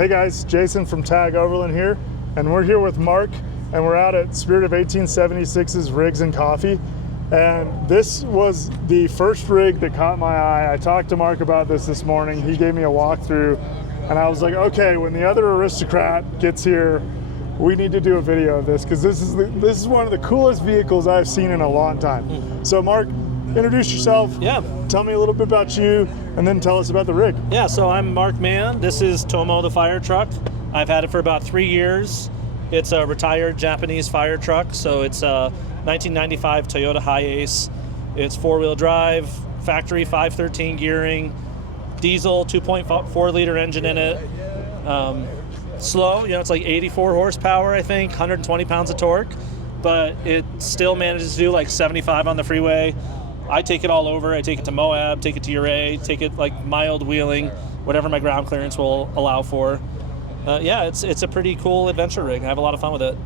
Hey guys, Jason from Tag Overland here, and we're here with Mark, and we're out at Spirit of 1876's Rigs and Coffee. And this was the first rig that caught my eye. I talked to Mark about this morning. He gave me a walkthrough, and I was like, okay, when the other Aristocrat gets here, we need to do a video of this, because this is one of the coolest vehicles I've seen in a long time. So Mark, introduce yourself. Yeah. Tell me a little bit about you, and then tell us about the rig. Yeah, so I'm Mark Mann. This is Tomo, the fire truck. I've had it for about 3 years. It's a retired Japanese fire truck, so it's a 1995 Toyota Hiace. It's four-wheel drive, factory 513 gearing, diesel, 2.4 liter engine in it. Slow, it's like 84 horsepower, I think, 120 pounds of torque, but it still manages to do like 75 on the freeway. I take it all over. I take it to Moab, take it to Uray, take it like mild wheeling, whatever my ground clearance will allow for. Yeah, it's a pretty cool adventure rig. I have a lot of fun with it.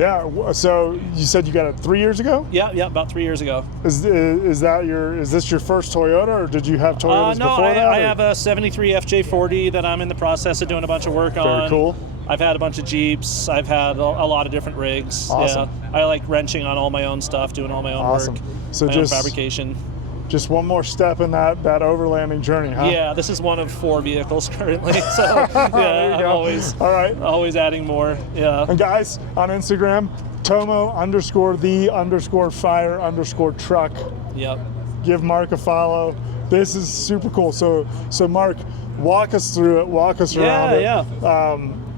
Yeah. So you said you got it 3 years ago? Yeah, about 3 years ago. Is this your first Toyota, or did you have Toyotas before that? No, I have a 73 FJ40 that I'm in the process of doing a bunch of work on. Very cool. I've had a bunch of Jeeps. I've had a lot of different rigs. Awesome. Yeah, I like wrenching on all my own stuff, doing all my own work, so my own fabrication. Just one more step in that overlanding journey, huh? Yeah, this is one of 4 vehicles currently. So yeah, I'm always adding more. Yeah. And guys, on Instagram, Tomo_the_fire_truck. Yep. Give Mark a follow. This is super cool. So Mark, walk us through it. Walk us around it. Yeah.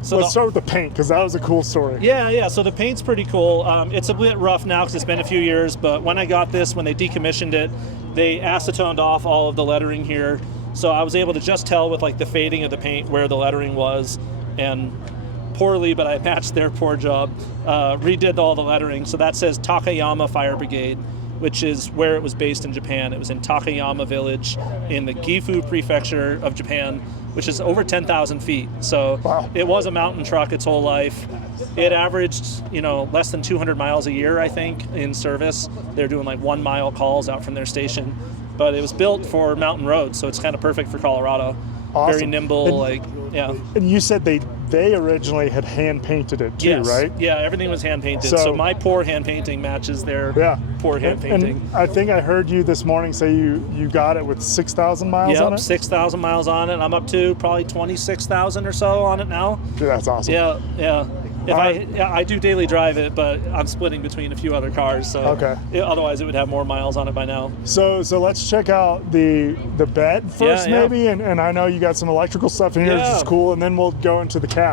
So let's start with the paint, because that was a cool story. Yeah. So the paint's pretty cool. It's a bit rough now because it's been a few years, but when I got this, when they decommissioned it, they acetoned off all of the lettering here. So I was able to just tell with like the fading of the paint where the lettering was, and poorly, but I matched their poor job, redid all the lettering. So that says Takayama Fire Brigade, which is where it was based in Japan. It was in Takayama Village in the Gifu Prefecture of Japan, which is over 10,000 feet. So wow. It was a mountain truck its whole life. It averaged, less than 200 miles a year, I think, in service. They're doing like 1 mile calls out from their station. But it was built for mountain roads, so it's kind of perfect for Colorado. Awesome. Very nimble, yeah. And you said they originally had hand painted it too, yes. Right? Yeah, everything was hand painted. So my poor hand painting matches their poor hand painting. And I think I heard you this morning say you got it with 6,000 miles on it? 6,000 miles on it. I'm up to probably 26,000 or so on it now. Dude, that's awesome. Yeah. I do daily drive it, but I'm splitting between a few other cars, so otherwise it would have more miles on it by now. So let's check out the bed first, maybe, and I know you got some electrical stuff in here, which is cool, and then we'll go into the cab.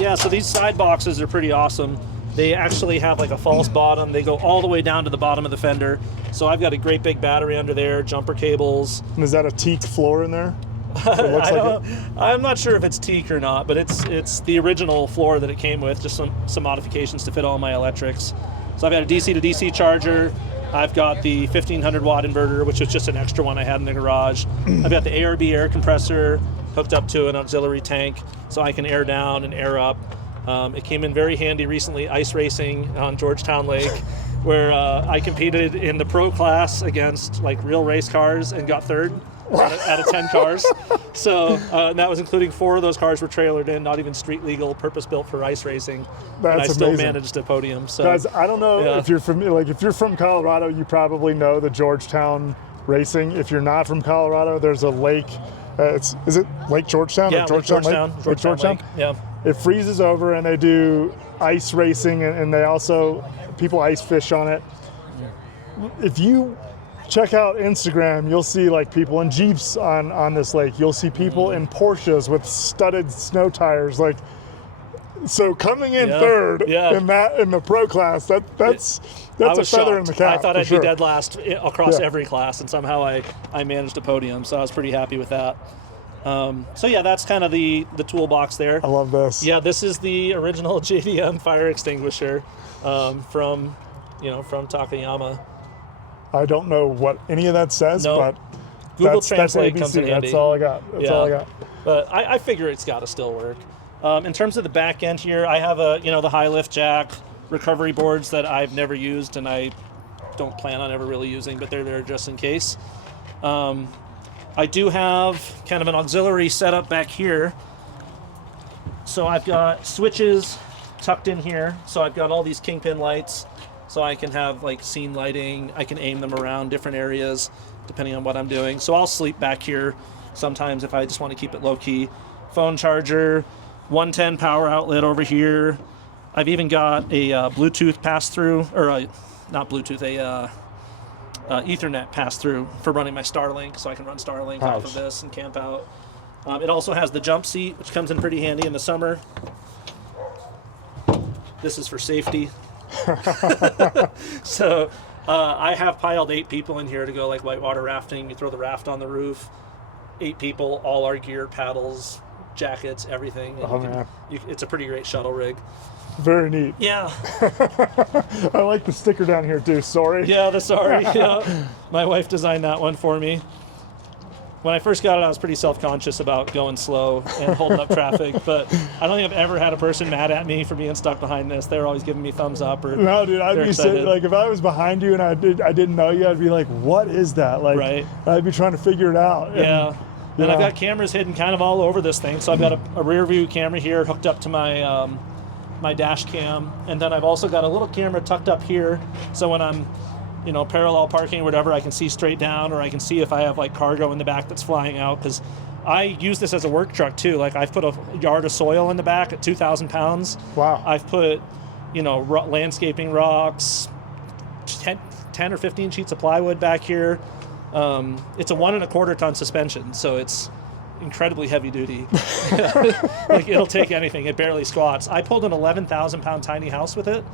Yeah, so these side boxes are pretty awesome. They actually have like a false bottom. They go all the way down to the bottom of the fender. So I've got a great big battery under there, jumper cables. And is that a teak floor in there? I'm not sure if it's teak or not, but it's the original floor that it came with, just some modifications to fit all my electrics. So I've got a DC to DC charger. I've got the 1500 watt inverter, which was just an extra one I had in the garage. I've got the ARB air compressor hooked up to an auxiliary tank, so I can air down and air up. It came in very handy recently, ice racing on Georgetown Lake, where I competed in the pro class against like real race cars and got third out of 10 cars. So and that was including 4 of those cars were trailered in, not even street legal, purpose built for ice racing. And I still managed a podium. So guys, I don't know if you're from Colorado, you probably know the Georgetown racing. If you're not from Colorado, there's a lake. Is it Lake Georgetown? Yeah, Lake Georgetown. Lake. Yeah. It freezes over, and they do ice racing, and they also people ice fish on it. If you check out Instagram, you'll see like people in Jeeps on this lake. You'll see people in Porsches with studded snow tires. Like, so coming in third in the pro class, that's a feather in the cap. I thought I'd be dead last across every class, and somehow I managed a podium. So I was pretty happy with that. So yeah, that's kind of the toolbox there. I love this. Yeah, this is the original JDM fire extinguisher from Takayama. I don't know what any of that says, but Google Translate comes in handy. That's all I got. That's all I got. But I figure it's got to still work. In terms of the back end here, I have the high lift jack recovery boards that I've never used and I don't plan on ever really using, but they're there just in case. I do have kind of an auxiliary setup back here So I've got switches tucked in here. So I've got all these kingpin lights, so I can have like scene lighting. I can aim them around different areas depending on what I'm doing. So I'll sleep back here sometimes if I just want to keep it low key. Phone charger, 110 power outlet over here. I've even got a Bluetooth pass-through, or not Bluetooth, Ethernet pass-through for running my Starlink, so I can run Starlink off of this and camp out. It also has the jump seat, which comes in pretty handy in the summer. This is for safety. So I have piled 8 people in here to go like whitewater rafting. You throw the raft on the roof. 8 people, all our gear, paddles, jackets, everything. It's a pretty great shuttle rig. Very neat. Yeah. I like the sticker down here too. Sorry. Yeah, the sorry. Yeah. My wife designed that one for me. When I first got it, I was pretty self-conscious about going slow and holding up traffic, but I don't think I've ever had a person mad at me for being stuck behind this. They're always giving me thumbs up. Or no, dude, I'd be sitting, like, if I was behind you and I didn't know you, I'd be like, what is that? Like, right. I'd be trying to figure it out. Yeah. And I've got cameras hidden kind of all over this thing. So I've got a rear view camera here hooked up to my my dash cam, and then I've also got a little camera tucked up here. So when I'm, parallel parking or whatever, I can see straight down, or I can see if I have like cargo in the back that's flying out. Because I use this as a work truck too. Like I've put a yard of soil in the back at 2,000 pounds. Wow. I've put, landscaping rocks, 10 or 15 sheets of plywood back here. It's a 1 1/4 ton suspension, so it's incredibly heavy duty. Like it'll take anything. It barely squats. I pulled an 11,000 pound tiny house with it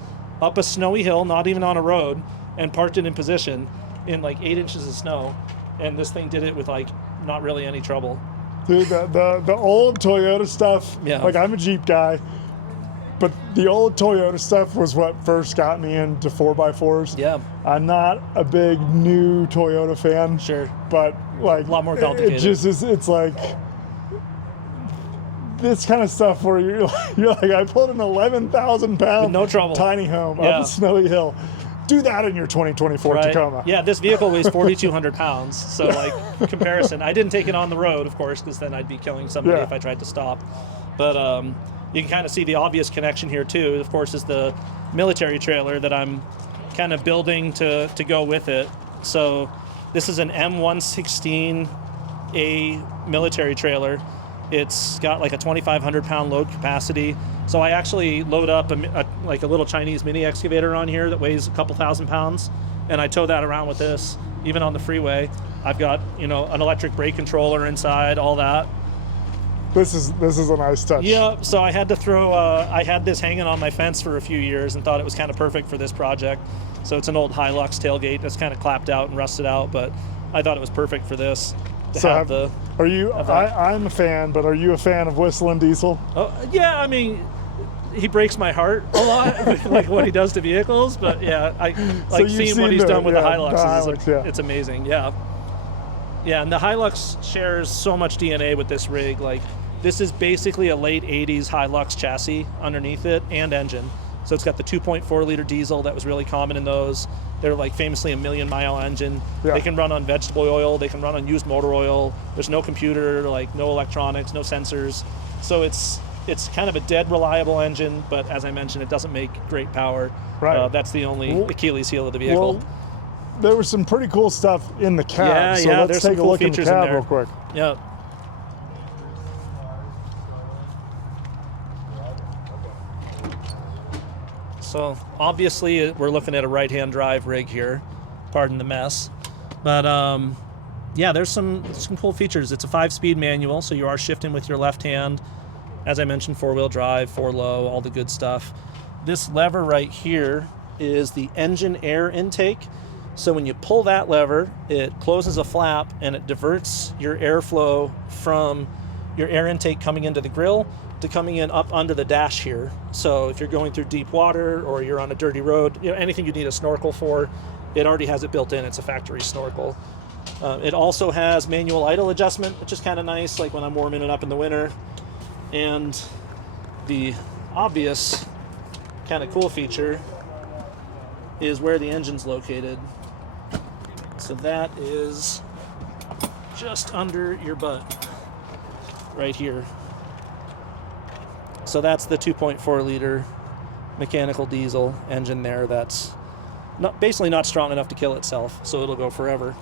up a snowy hill, not even on a road, and parked it in position in like 8 inches of snow. And this thing did it with like not really any trouble. Dude, the old Toyota stuff, like I'm a Jeep guy, but the old Toyota stuff was what first got me into 4x4s. Yeah. I'm not a big new Toyota fan. Sure. But like a lot more complicated. It just is, it's like this kind of stuff where you're like, I pulled an 11,000 pound no trouble tiny home up a snowy hill. Do that in your 2024 Tacoma. Yeah, this vehicle weighs 4,200 pounds. So like comparison, I didn't take it on the road, of course, because then I'd be killing somebody if I tried to stop. But you can kind of see the obvious connection here too. Of course, is the military trailer that I'm kind of building to go with it. So this is an M116A military trailer. It's got like a 2,500 pound load capacity. So I actually load up a little Chinese mini excavator on here that weighs a couple thousand pounds, and I tow that around with this, even on the freeway. I've got an electric brake controller inside, all that. This is a nice touch. Yeah, so I had to throw, I had this hanging on my fence for a few years and thought it was kind of perfect for this project. So it's an old Hilux tailgate that's kind of clapped out and rusted out, but I thought it was perfect for this. I'm a fan, but are you a fan of Whistling Diesel? Oh, yeah, I mean, he breaks my heart a lot, like what he does to vehicles, but yeah, I like seeing what he's done with the Hilux. It's amazing, yeah. Yeah, and the Hilux shares so much DNA with this rig. Like, this is basically a late 80s Hilux chassis underneath it and engine. So it's got the 2.4 liter diesel that was really common in those. They're like famously a 1,000,000-mile engine. Yeah. They can run on vegetable oil. They can run on used motor oil. There's no computer, like no electronics, no sensors. So it's kind of a dead reliable engine, but as I mentioned, it doesn't make great power. Right. That's the only Achilles heel of the vehicle. Well, there was some pretty cool stuff in the cab. So let's take a look at the cab real quick. Yeah. So obviously we're looking at a right-hand drive rig here. Pardon the mess. But yeah, there's some cool features. It's a 5-speed manual, so you are shifting with your left hand. As I mentioned, 4-wheel drive, 4-low, all the good stuff. This lever right here is the engine air intake. So when you pull that lever, it closes a flap and it diverts your airflow from your air intake coming into the grill to coming in up under the dash here. So if you're going through deep water or you're on a dirty road, anything you need a snorkel for, it already has it built in. It's a factory snorkel. It also has manual idle adjustment, which is kind of nice, like when I'm warming it up in the winter. And the obvious kind of cool feature is where the engine's located. So that is just under your butt, right here. So that's the 2.4 liter mechanical diesel engine there that's basically not strong enough to kill itself, so it'll go forever.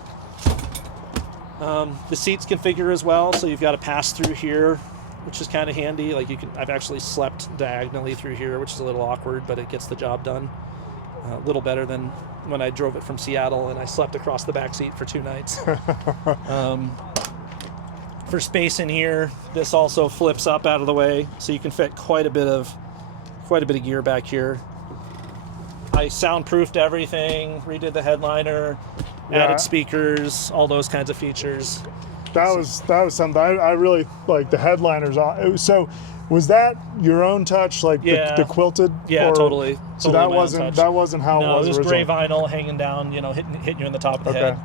The seats configure as well, so you've got a pass through here, which is kind of handy. Like I've actually slept diagonally through here, which is a little awkward, but it gets the job done. A little better than when I drove it from Seattle and I slept across the back seat for 2 nights. For space in here, this also flips up out of the way, so you can fit quite a bit of gear back here. I soundproofed everything, redid the headliner, added speakers, all those kinds of features. That was something I really like. The headliners. So, was that your own touch, like the quilted? Yeah, totally. So that wasn't how it was. It was originally. gray vinyl hanging down, hitting you in the top of the head.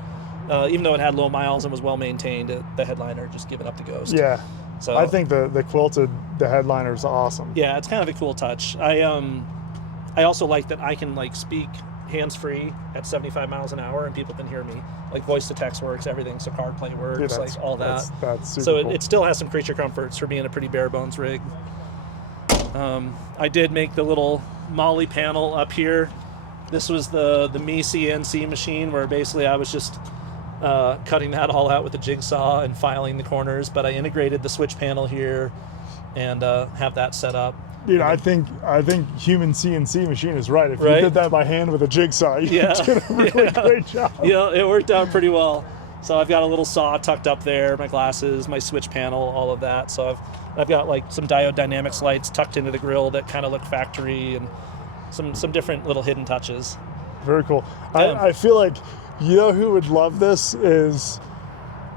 Even though it had low miles and was well maintained, the headliner just giving up the ghost. Yeah. So I think the quilted, the headliner is awesome. Yeah, it's kind of a cool touch. I also like that I can speak hands-free at 75 miles an hour and people can hear me. Like voice to text works, everything, so CarPlay works, all that. That's super so cool. it still has some creature comforts for being a pretty bare bones rig. I did make the little Molly panel up here. This was the Me CNC machine where basically I was just cutting that all out with a jigsaw and filing the corners, but I integrated the switch panel here and have that set up. Dude, I think human CNC machine is right. If you did that by hand with a jigsaw, you did a really great job. Yeah, it worked out pretty well. So I've got a little saw tucked up there, my glasses, my switch panel, all of that. So I've got some diode dynamics lights tucked into the grill that kind of look factory, and some different little hidden touches. Very cool. I feel like who would love this is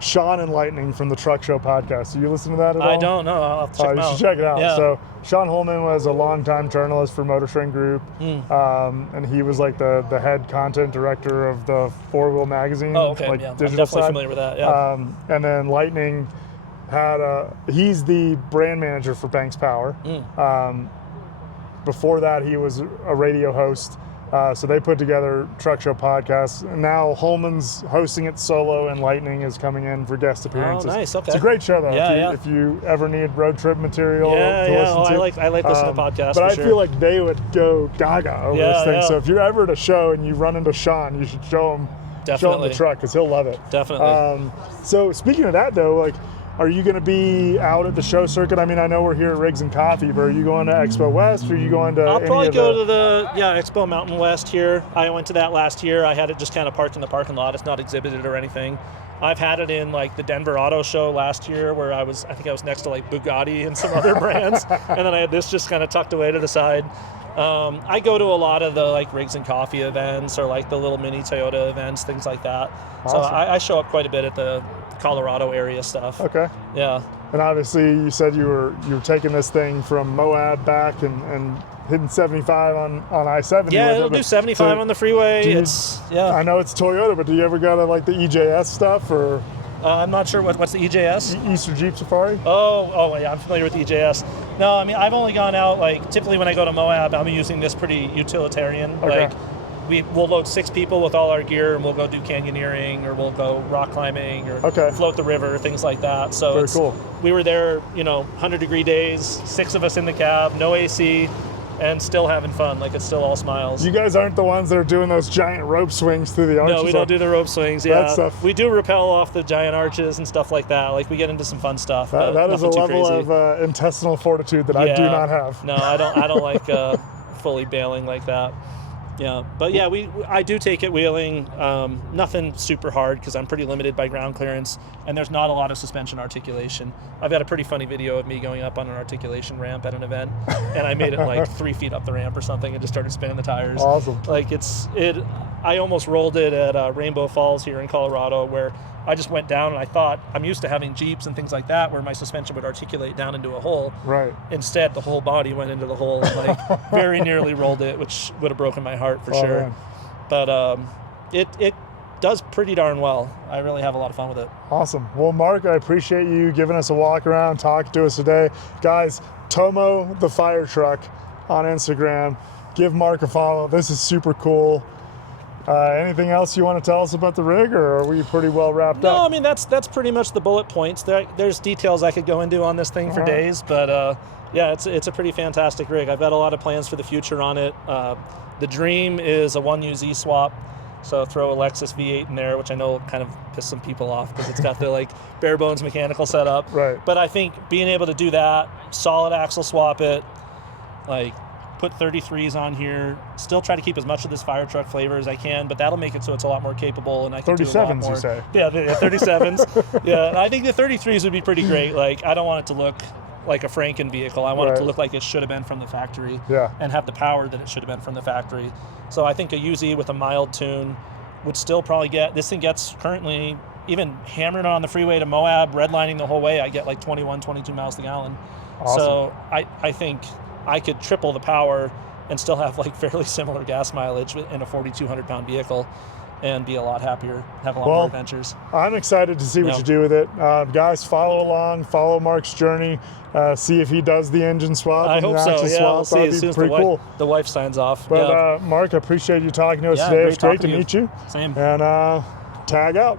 Sean and Lightning from the Truck Show podcast. Do you listen to that at all? I don't know. I'll have to check them out. You should check it out. Yeah. So Sean Holman was a longtime journalist for Motor Trend Group, and he was the head content director of the Four Wheel magazine. Oh, okay. Digital I'm definitely side. familiar with that. Yeah. And then Lightning he's the brand manager for Banks Power. Before that, he was a radio host. So they put together Truck Show podcasts, and now Holman's hosting it solo, and Lightning is coming in for guest appearances. Oh, nice. Okay. It's a great show, though. Yeah, if you ever need road trip material to listen to. I like listening to podcasts. But I sure. feel like they would go gaga over this thing. Yeah. So if you're ever at a show and you run into Sean, you should show him the truck, because he'll love it. Definitely. So speaking of that, though, are you going to be out at the show circuit? I mean, I know we're here at Rigs and Coffee, but are you going to Expo West, or are you going to I'll probably go to the Expo Mountain West here. I went to that last year. I had it just kind of parked in the parking lot. It's not exhibited or anything. I've had it in the Denver Auto Show last year, where I think I was next to Bugatti and some other brands, and then I had this just kind of tucked away to the side. I go to a lot of the Rigs and Coffee events, or the little mini Toyota events, things like that. Awesome. So I show up quite a bit at the Colorado area stuff. Okay. Yeah. And obviously, you said you were taking this thing from Moab back and hitting 75 on I-70. Yeah, it'll do 75 on the freeway. I know it's Toyota, but do you ever go to the EJS stuff, or? I'm not sure what's the EJS. Easter Jeep Safari. Oh yeah, I'm familiar with the EJS. No, I mean I've only gone out typically when I go to Moab, I'm using this pretty utilitarian. Okay. We'll load 6 people with all our gear, and we'll go do canyoneering, or we'll go rock climbing, or float the river, things like that. So very cool. We were there, 100-degree days, 6 of us in the cab, no AC, and still having fun. It's still all smiles. You guys aren't the ones that are doing those giant rope swings through the arches? No, we don't do the rope swings. Yeah, that stuff. We do rappel off the giant arches and stuff like that. We get into some fun stuff. That is a level of intestinal fortitude that I do not have. No, I don't like fully bailing like that. Yeah, but I do take it wheeling. Nothing super hard, because I'm pretty limited by ground clearance, and there's not a lot of suspension articulation. I've got a pretty funny video of me going up on an articulation ramp at an event, and I made it 3 feet up the ramp or something, and just started spinning the tires. Awesome. I almost rolled it at Rainbow Falls here in Colorado, where I just went down, and I thought, I'm used to having Jeeps and things like that where my suspension would articulate down into a hole. Right. Instead, the whole body went into the hole, and very nearly rolled it, which would have broken my heart for sure. Man. But it does pretty darn well. I really have a lot of fun with it. Awesome. Well, Mark, I appreciate you giving us a walk around, talking to us today. Guys, Tomo the Fire Truck on Instagram. Give Mark a follow. This is super cool. Anything else you want to tell us about the rig, or are we pretty well wrapped up? No, I mean that's pretty much the bullet points. There's details I could go into on this thing for days, but yeah, it's a pretty fantastic rig. I've got a lot of plans for the future on it. The dream is a 1UZ swap, so throw a Lexus V8 in there, which I know will kind of piss some people off because it's got the like bare bones mechanical setup. Right. But I think being able to do that, solid axle swap it, like put 33s on here, still try to keep as much of this fire truck flavor as I can, but that'll make it so it's a lot more capable, and I can do a lot 37s, more. you say? Yeah, the 37s. Yeah, and I think the 33s would be pretty great. Like, I don't want it to look like a Franken vehicle. I want it to look like it should have been from the factory, and have the power that it should have been from the factory. So I think a UZ with a mild tune would still probably get, this thing gets currently, even hammering on the freeway to Moab, redlining the whole way, I get like 21, 22 miles a gallon. Awesome. So I think I could triple the power and still have like fairly similar gas mileage in a 4,200 pound vehicle and be a lot happier, have a lot more adventures. I'm excited to see what you do with it. Guys, follow along, follow Mark's journey, see if he does the engine swap. I hope so, yeah, we'll see as soon as the wife signs off. But Mark, I appreciate you talking to us today. It's great to meet you. Same. And tag out.